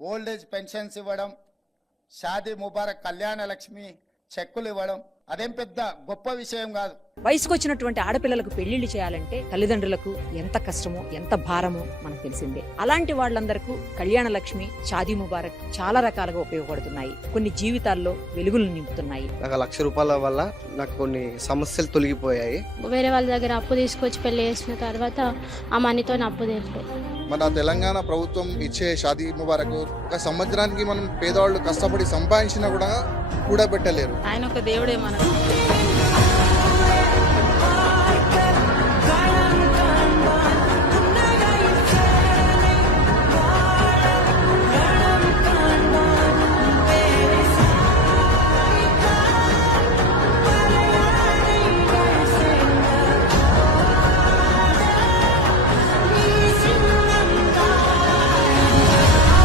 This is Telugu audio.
ఓల్డ్ ఏజ్ పెన్షన్స్ ఇవ్వడం, షాదీ ముబారక్ కళ్యాణ లక్ష్మి చెక్కులు ఇవ్వడం అదేం పెద్ద గొప్ప విషయం కాదు. వయసుకు వచ్చినటువంటి ఆడపిల్లలకు పెళ్లిళ్లు చేయాలంటే తల్లిదండ్రులకు ఎంత కష్టమో ఎంత భారమో మనకు తెలిసిందే. అలాంటి వాళ్ళందరికీ కళ్యాణ లక్ష్మి, షాదీ ముబారక్ చాలా రకాలుగా ఉపయోగపడుతున్నాయి. కొన్ని జీవితాల్లో వెలుగులు నింపుతున్నాయి. నాకు ₹1,00,000 వల్ల నాకు కొన్ని సమస్యలు తొలగిపోయాయి. వేరే వాళ్ళ దగ్గర అప్పు తీసుకొచ్చి పెళ్లి చేసిన తర్వాత ఆ మనీతో అప్పు తీర్పు. మన తెలంగాణ ప్రభుత్వం ఇచ్చే షాదీ ముబారక్ ఒక సంవత్సరానికి మనం పేదవాళ్ళు కష్టపడి సంపాదించినా కూడా కూడబెట్టలేరు. ఆయన ఒక దేవుడే మనకు.